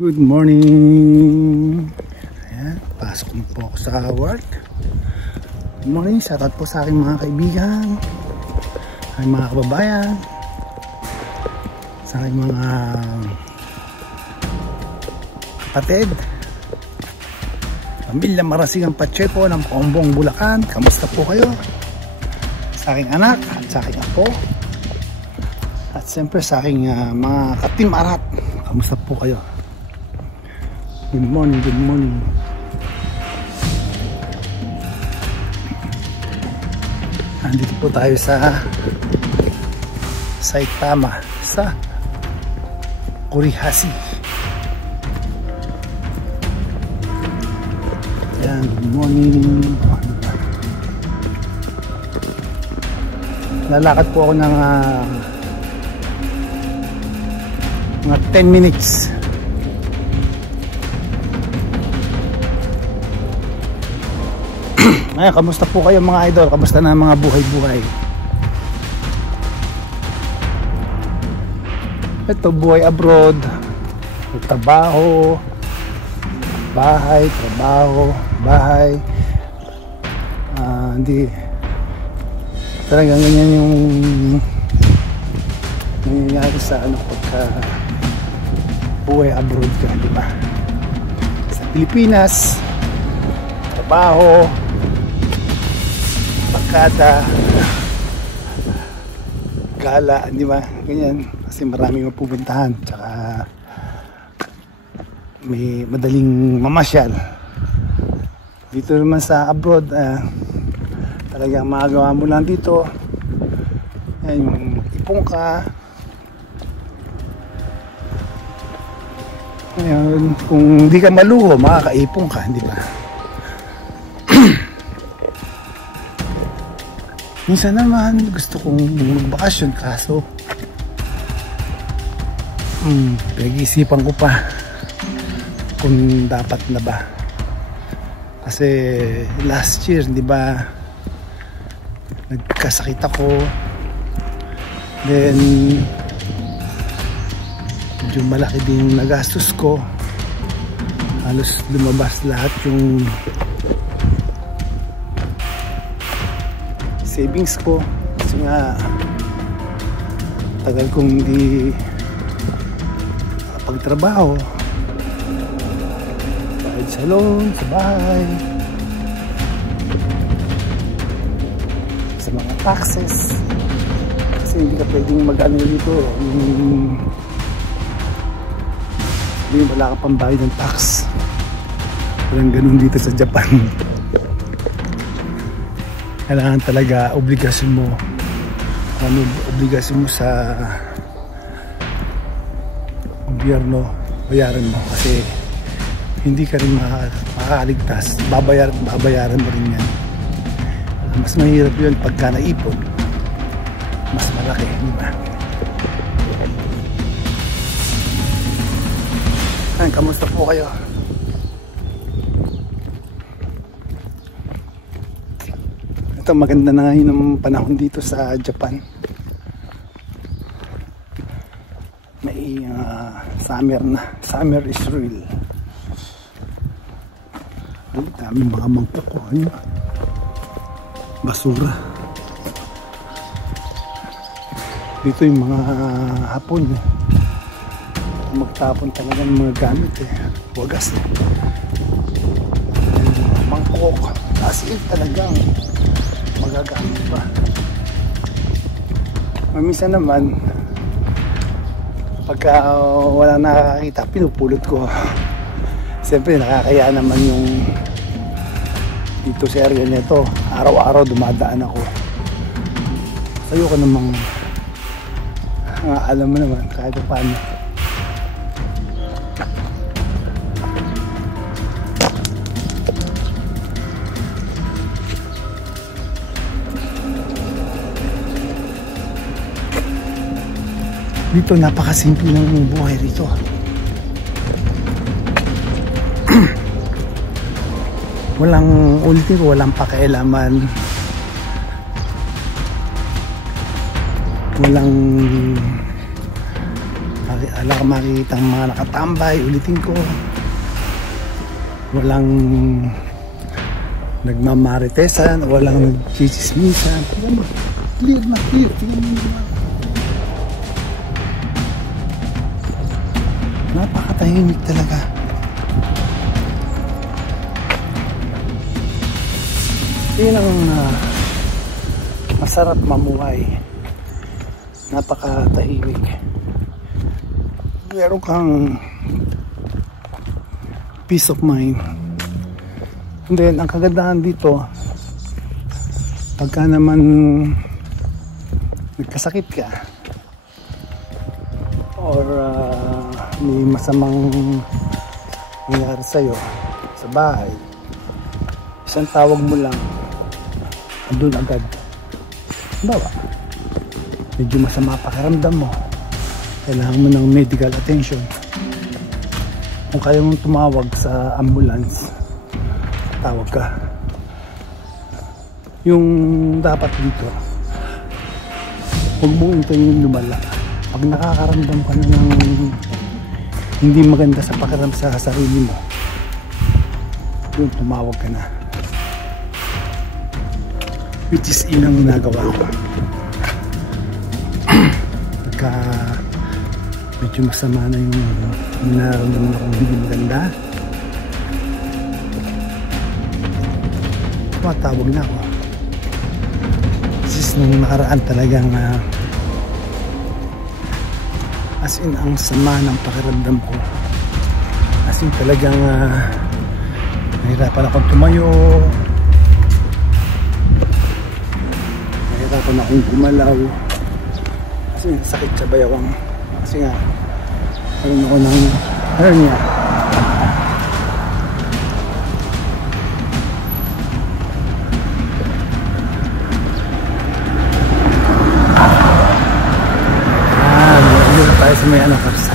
Good morning. Ayan, pasok na po ako sa work. Good morning, shoutout po sa aking mga kaibigan, aking mga kababayan, sa aking mga kapatid, pamilya Marasigang Pacheco ng Paumbong, Bulacan. Kamusta po kayo? Sa aking anak at sa aking apo, at siyempre sa aking mga ka-team Arat, kamusta po kayo? Good morning, good morning. Andito po tayo sa Saitama sa Kurihasi. Ayan, good morning. Lalakad po ako ng mga 10 minutes. Ay, kamusta po kayo mga idol? Kamusta na mga buhay-buhay? Ito, buhay abroad, trabaho, bahay, trabaho, bahay. Hindi talagang ganyan yung nangyayari sa pagka buhay abroad ka, di ba? Sa Pilipinas, trabaho, pagkata, gala, di ba? Ganyan, kasi maraming mapupuntahan, tsaka may madaling mamasyal. Dito naman sa abroad, talagang magagawa mo lang dito. Ayan, yung ipong ka. Ayan, kung di ka maluho, makakaipong ka, di ba? Minsan naman gusto kong magbakasyon, kaso pinag-iisipan ko pa kung dapat na ba, kasi last year, di ba, nagkasakit ako, then medyo malaki din yung nagastos ko, halos lumabas lahat yung savings ko, kasi nga tagal kong hindi pagtrabaho, kahit sa loan, sa bahay, sa mga taxes, kasi hindi ka pwedeng mag-ano dito, wala ka pang bayad ng tax. Walang ganun dito sa Japan. Kailangan talaga obligasyon mo, obligasyon mo sa gobyerno, bayaran mo, kasi hindi ka rin makakaligtas, babayaran mo rin yan. Mas mahirap yun pagka naipon, mas malaki, di ba? Ay, kamusta po kayo? Ito, maganda na ngayon ang panahon dito sa Japan. May summer na. Summer is real. Ay, dami mga mangkok ko. Ano? Basura. Dito yung mga hapon. Magtapon talaga ng mga gamit. Wagas. Mangkok. As in talagang magagamit pa. Minsan naman pagka wala nakakita, pinupulot ko. Siyempre nakakaya naman yung dito sa area nito, araw-araw dumadaan ako. Sayo ko namang alam mo naman kahit paano. Dito napakasimple ng buhay rito. Walang ultimo, walang pakialaman, walang wala kang makikita ang mga nakatambay. Ulitin ko, walang nagmamaritesan, walang nagchichismisan. Clear na clear. Tingnan mo naman. Napakatahimik talaga. Yun ang masarap mamuhay. Napakatahimik. Meron kang peace of mind. And then ang kagandahan dito, pagka naman nagkasakit ka or may masamang nangyari sa'yo sa bahay, isang tawag mo lang, andun agad. Bawa, medyo masama pakiramdam mo, kailangan mo ng medical attention. Kung kaya mong tumawag sa ambulance, tawag ka. Yung dapat dito, huwag mong hintayin lumala. Pag nakakaramdam ka na ng hindi maganda sa pakiramdam sa sarili mo, yun, tumawag ka na. Which is inang ginagawa ko. Pagka medyo masama na yung nararamdaman akong hindi maganda, tumatawag na ako. This is nung nakaraan talagang as in ang sama ng pakiramdam ko. As in talagang nahirapan akong tumayo, nahirapan akong gumalaw kasi sakit sa bayawang, kasi nga meron ako ng hernia. Tayo sa may karsa.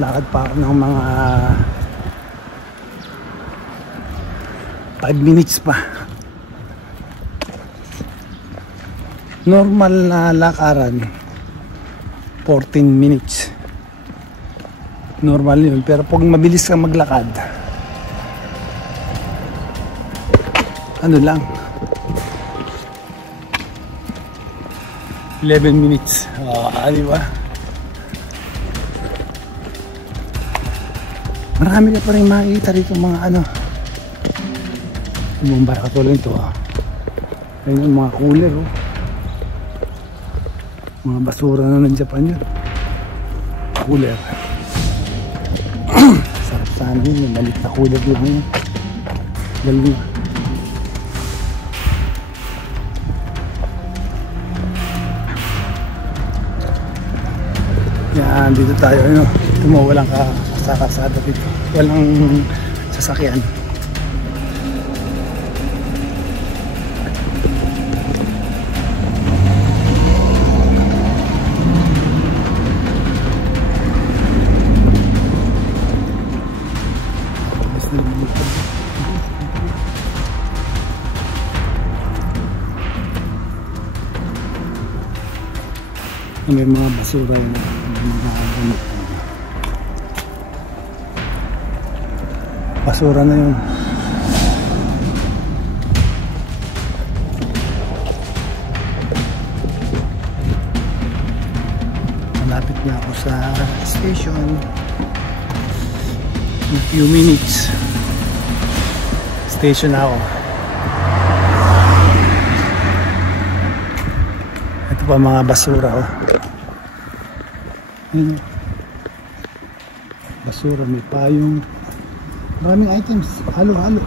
Lakad pa ako ng mga 5 minutes pa. Normal na lakaran 14 minutes. Normal yun, pero pag mabilis kang maglakad, ano lang, 11 minutes. Di ba? Marami ka pa rin makikita rito mga ano. Yung mga katulad ito. Ayun yung mga cooler. Mga basura na ng Japan yun. Cooler. Sarap sana yun. Malit na cooler lang yun. Galing. Yan, dito tayo, ano, ito mo, walang kasakasada dito, walang sasakyan. May mga basura yun. Basura na yun. Malapit na ako sa station. In a few minutes station na ako. Ito pa mga basura, oh. Basura, may payong, maraming items, halo-halo,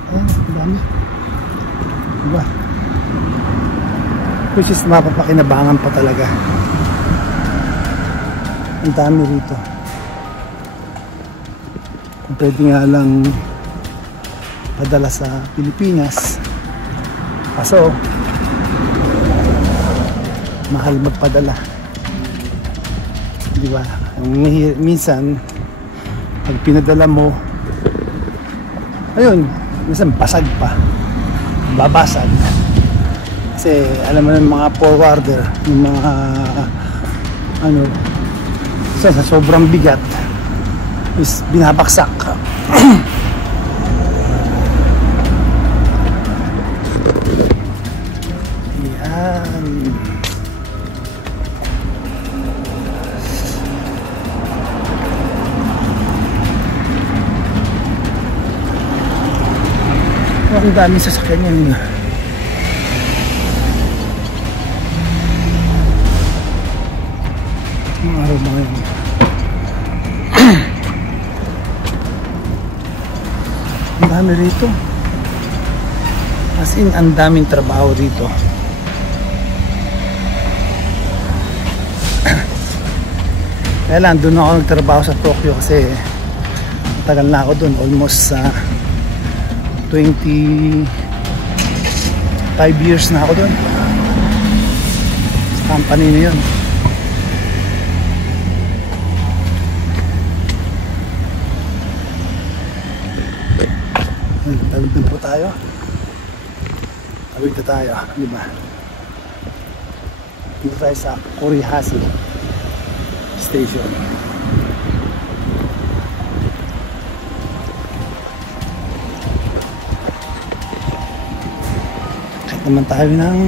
madami, diba? Which is mapapakinabangan pa talaga. Ang dami rito. Pwede nga lang padala sa Pilipinas, kaso mahal magpadala, diba? Minsan pag pinadala mo, ayun, minsan basag pa, babasag kasi alam mo ng mga forwarder, yung mga ano, sa sobrang bigat is binabaksak. Yan. Ang daming sasakyan yan. Ang araw mga yun. Ang dami rito. As in, ang daming trabaho rito. Kaya lang, doon ako nagtrabaho sa Tokyo kasi tagal na ako doon. Almost 25 years na ako doon sa company na yun. Tawid na po tayo. Tawid na tayo, di ba? Dito tayo sa Kurihashi Station. Kahit naman tayo ng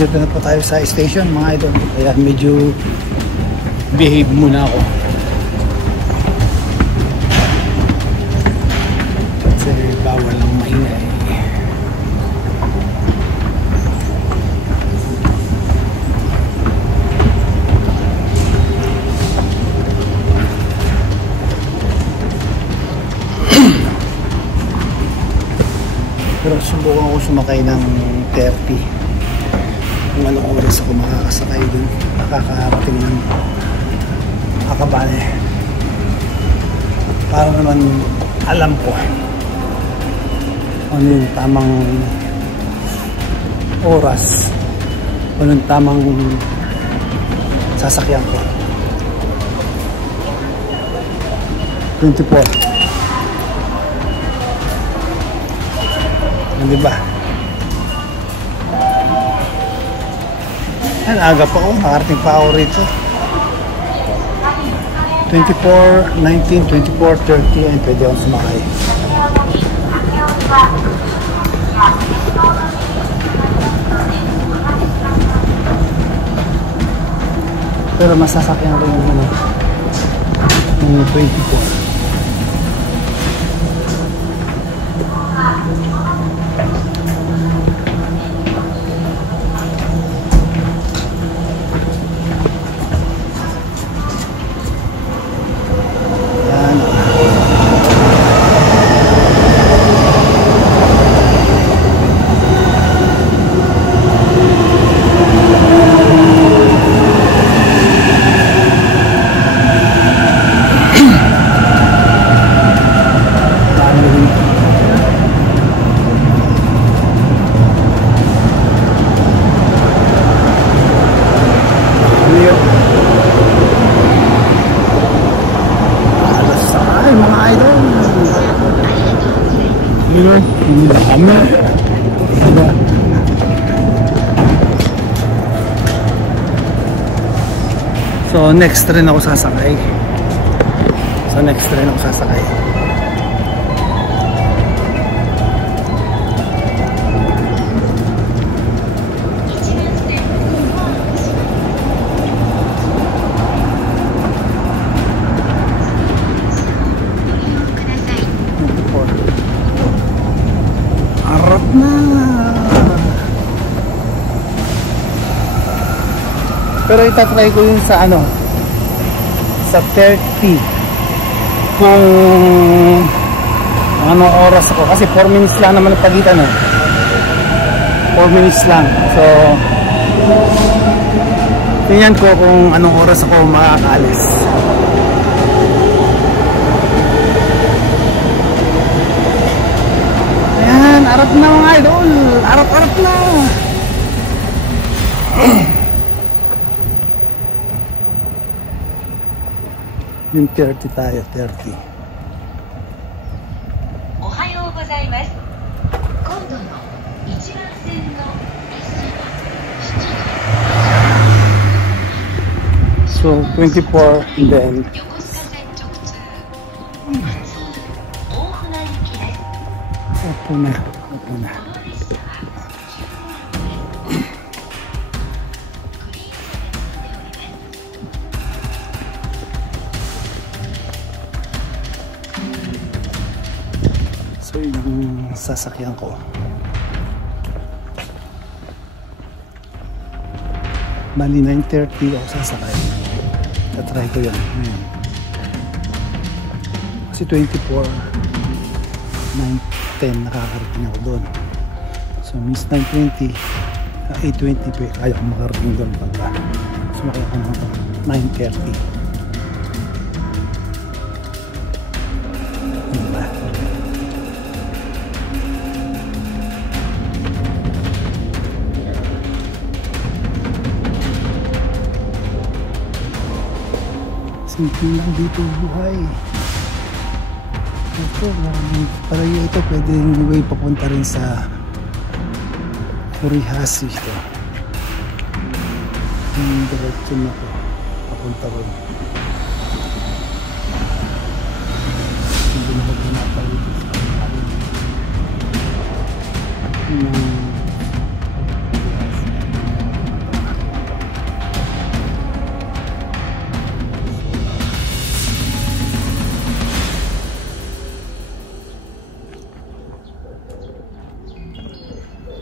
dito na po tayo sa station mga idol. Kaya medyo behave muna ako. Kasi bawal lang maingay. Pero subukan ako sumakay ng 30 kung anong oras ako makakasakay dun, nakakarating ng Akabane para naman alam ko ano yung tamang oras, ano yung tamang sasakyan ko. 24. Diba? Ang aga pa ako, nakarating pa ako rito. 24, 19, 24, 30, and pwede akong sumakay. Pero masasakyan rin yung 24. So next train ako sasakay. Arap na. Pero itatry ko yun sa sa 30 kung anong oras ako kasi 4 minutes lang naman ang pagitan 4 minutes lang, so tingnan ko kung anong oras ako makakaalis. Ayan, arap na mga idol, arap na. Yung 30 tayo, 30. Ohayou gozaimasu. Kondo no ichiban sen no So 24 and then opo na. So yun ang sasakyan ko. Bali 9:30 ako sasakay. Tatry ko yun. Ayan. Kasi 24 9:10 nakakarating ako doon. So miss 9:20 8:20 kaya ko makarating doon pagka sumakay ako ng 9:30. Diba? Simple lang dito buhay. Ito, parang ito pwedeng way papunta rin sa Furihasi ito. Yung direction na ito papunta rin. Hindi na ko pinapalito sa kanarin.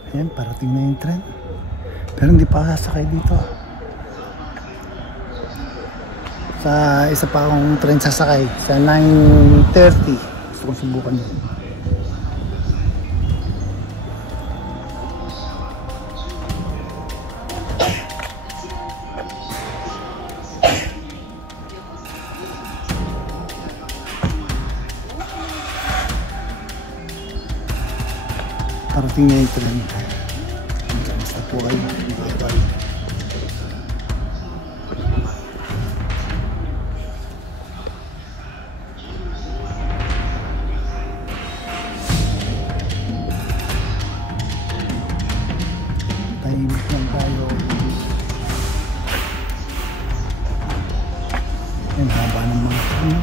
Ayan, parating na yung tren. Pero hindi pa sasakay dito. Sa isa pa akong tren sasakay. Sa 9:30. Gusto kong subukan yun. Parating na yung tren. Basta po kayo. Tahimik lang tayo. Yan, haba ng mga tren.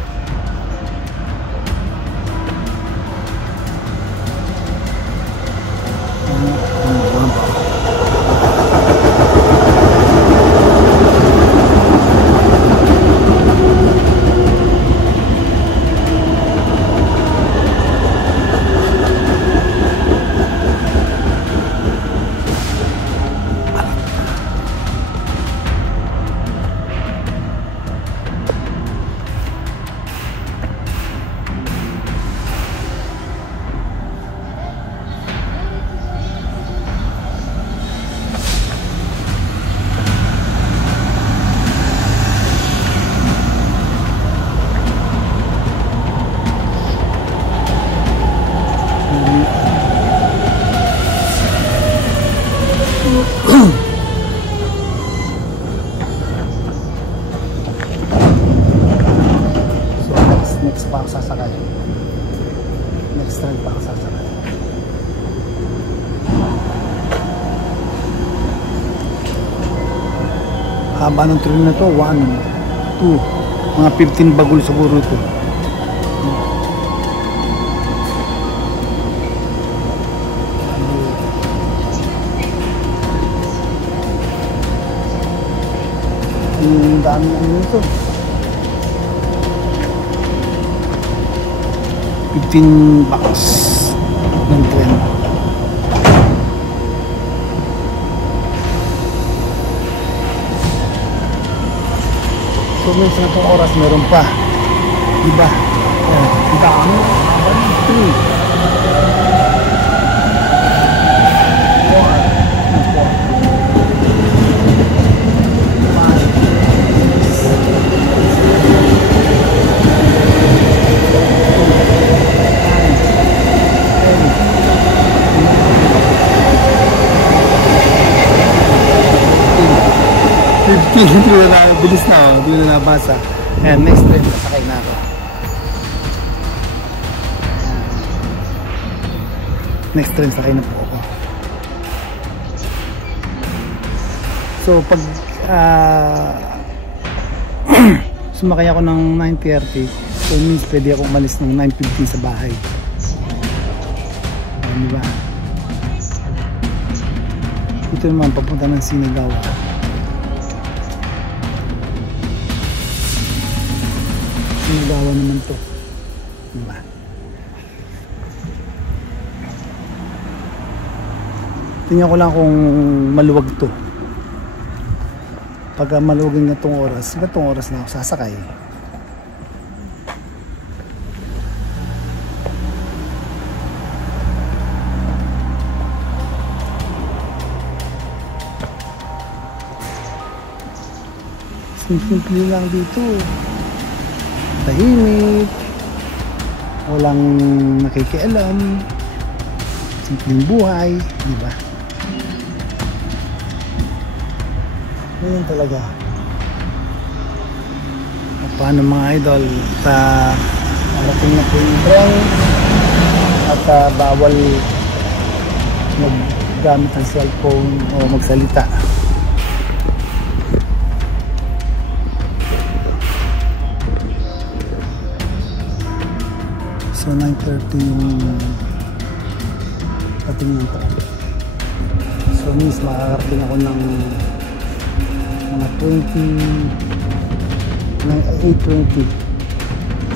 Next pa ako sasakay. Next train pa ako sasakay. Haba ng train na to, 1, 2, mga 15 bagul siguro ito. Ang dami ng ito. 15 bucks ng tren. So minsan na itong oras meron pa, diba? Diba kami? 3 Hindi na bilis na, hindi na nabasa. And next train, sasakay na ako. Next train, sakay na po ako. So pag sumakay ako ng 9:30, so means pwede ako umalis ng 9:15 sa bahay. Diba? Ito naman papunta ng Sinigawa. Sinigawa naman to, diba? Tingnan ko lang kung maluwag to. Pagka maluwagin na itong oras, gatong oras na ako sasakay. Simple lang dito. Tahimik. Walang nakikialam. Simpleng buhay, di ba? Ganyan talaga. Paano mga idol? Parating na po yung tren at bawal maggamit ng cellphone o magsalita. So 9:30 yung ating nito. So means makakarating ako ng mga 8:20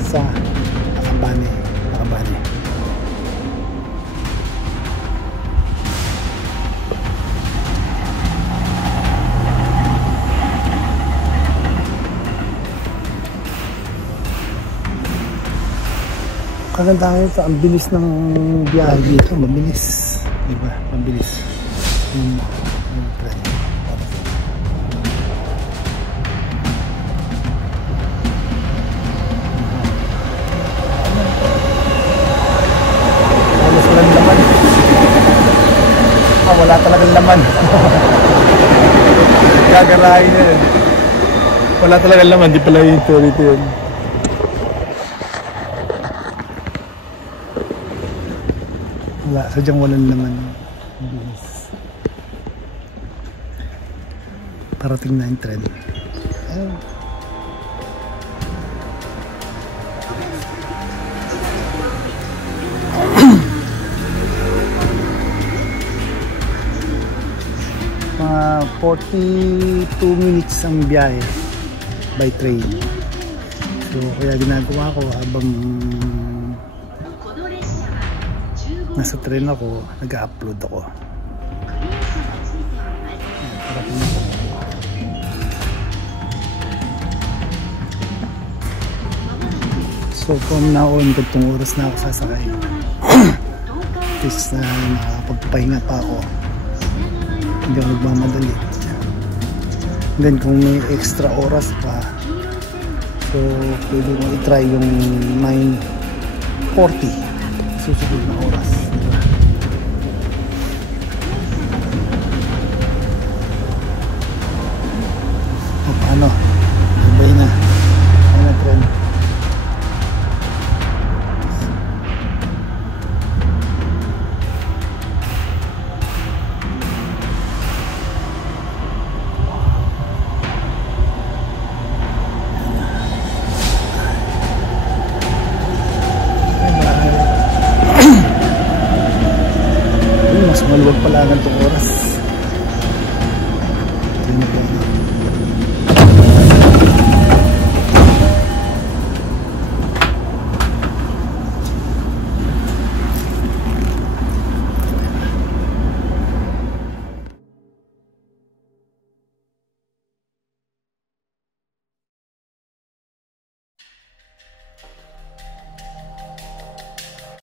sa Akabane. Kagandahan ito, ang bilis ng biyahe dito, mabilis, diba? Mabilis yung tren. Halos walang laman. Wala talagang laman. Gagarahin na yun. Wala talagang laman, di pala yung ito yun. Wala, sadyang walang laman. Parating na yung tren. Mga 42 minutes ang biyahe by train. So kaya ginagawa ko habang nasa train ako, nag-upload ako. So from now on, gantong oras na ako sasakay. At least na nakakapagpahinga pa ako. Hindi ako nagmamadali. And then kung may extra oras pa, so pwede mo i-try yung 9:40 susunod na oras. O paano? Sabay na. Ay na tren. Maluwag pala ng